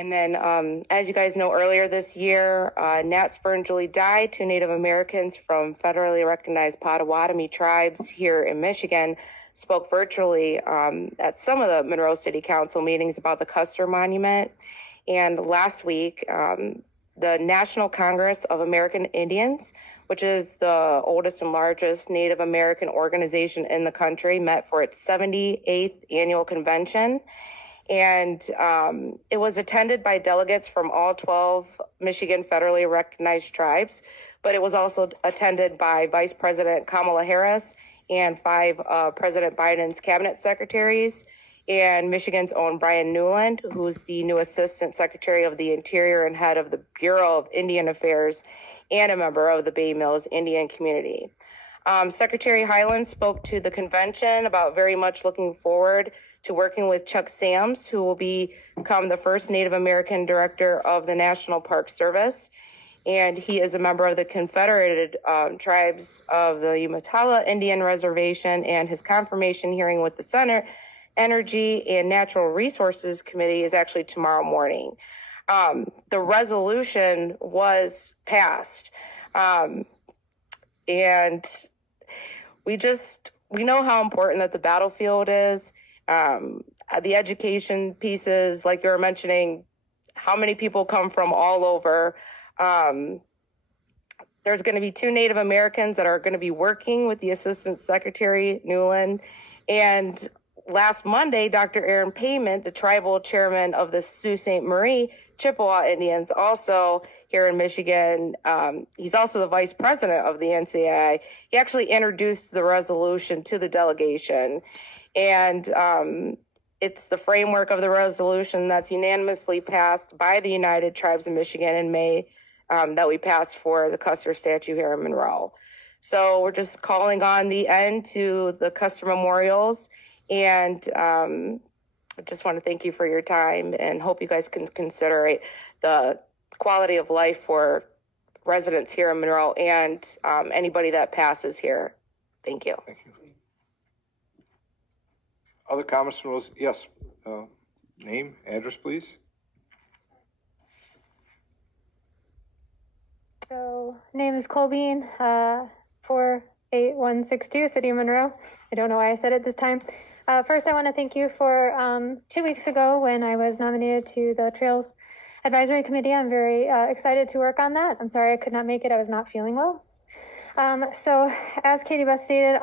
And then, as you guys know, earlier this year, Nat spurned Julie Dye, two Native Americans from federally recognized Potawatomi tribes here in Michigan, spoke virtually at some of the Monroe City Council meetings about the Custer Monument. And last week, the National Congress of American Indians, which is the oldest and largest Native American organization in the country, met for its 78th annual convention. And it was attended by delegates from all 12 Michigan federally recognized tribes, but it was also attended by Vice President Kamala Harris and 5 President Biden's cabinet secretaries, and Michigan's own Brian Newland, who's the new Assistant Secretary of the Interior and head of the Bureau of Indian Affairs, and a member of the Bay Mills Indian community. Secretary Hyland spoke to the convention about very much looking forward to working with Chuck Sams, who will become the first Native American director of the National Park Service. And he is a member of the Confederated Tribes of the Umatilla Indian Reservation, and his confirmation hearing with the Senate Energy and Natural Resources Committee is actually tomorrow morning. The resolution was passed. And we know how important that the battlefield is. The education pieces, like you were mentioning, how many people come from all over. There's going to be 2 Native Americans that are going to be working with the Assistant Secretary Newland. And last Monday, Dr. Aaron Payment, the tribal chairman of the Sault Ste. Marie Chippewa Indians, also here in Michigan, he's also the vice president of the NCAI. He actually introduced the resolution to the delegation. And it's the framework of the resolution that's unanimously passed by the United Tribes of Michigan in May that we passed for the Custer statue here in Monroe. So we're just calling on the end to the Custer memorials. And I just want to thank you for your time and hope you guys can consider the quality of life for residents here in Monroe and anybody that passes here. Thank you. Thank you. Other comments from those? Yes. Name, address, please. So, name is Beehn, 48162, City of Monroe. I don't know why I said it this time. First, I want to thank you for 2 weeks ago when I was nominated to the Trails Advisory Committee. I'm very excited to work on that. I'm sorry I could not make it. I was not feeling well. So, as Katybeth stated,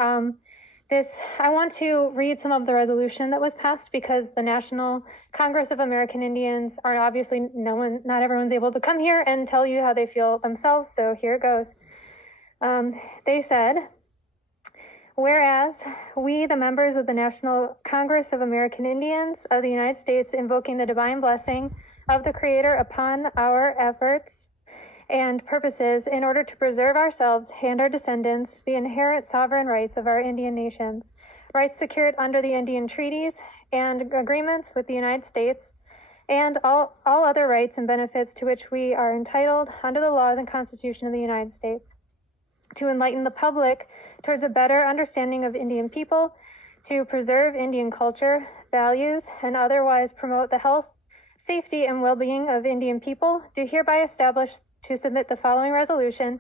I want to read some of the resolution that was passed because the National Congress of American Indians are obviously not everyone's able to come here and tell you how they feel themselves. So here it goes. They said, whereas we, the members of the National Congress of American Indians of the United States, invoking the divine blessing of the Creator upon our efforts and purposes in order to preserve ourselves and our descendants, the inherent sovereign rights of our Indian nations, rights secured under the Indian treaties and agreements with the United States, and all other rights and benefits to which we are entitled under the laws and Constitution of the United States, to enlighten the public towards a better understanding of Indian people, to preserve Indian culture, values, and otherwise promote the health, safety, and well-being of Indian people, do hereby establish to submit the following resolution.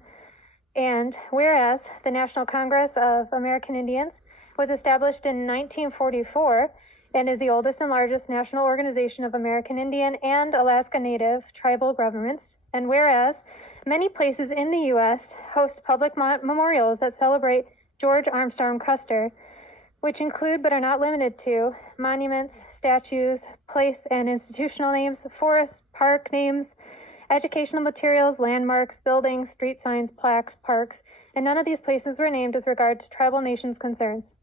And whereas the National Congress of American Indians was established in 1944 and is the oldest and largest national organization of American Indian and Alaska Native tribal governments, and whereas many places in the U.S. host public memorials that celebrate George Armstrong Custer, which include but are not limited to monuments, statues, place and institutional names, forests, park names, educational materials, landmarks, buildings, street signs, plaques, parks, and none of these places were named with regard to tribal nations' concerns.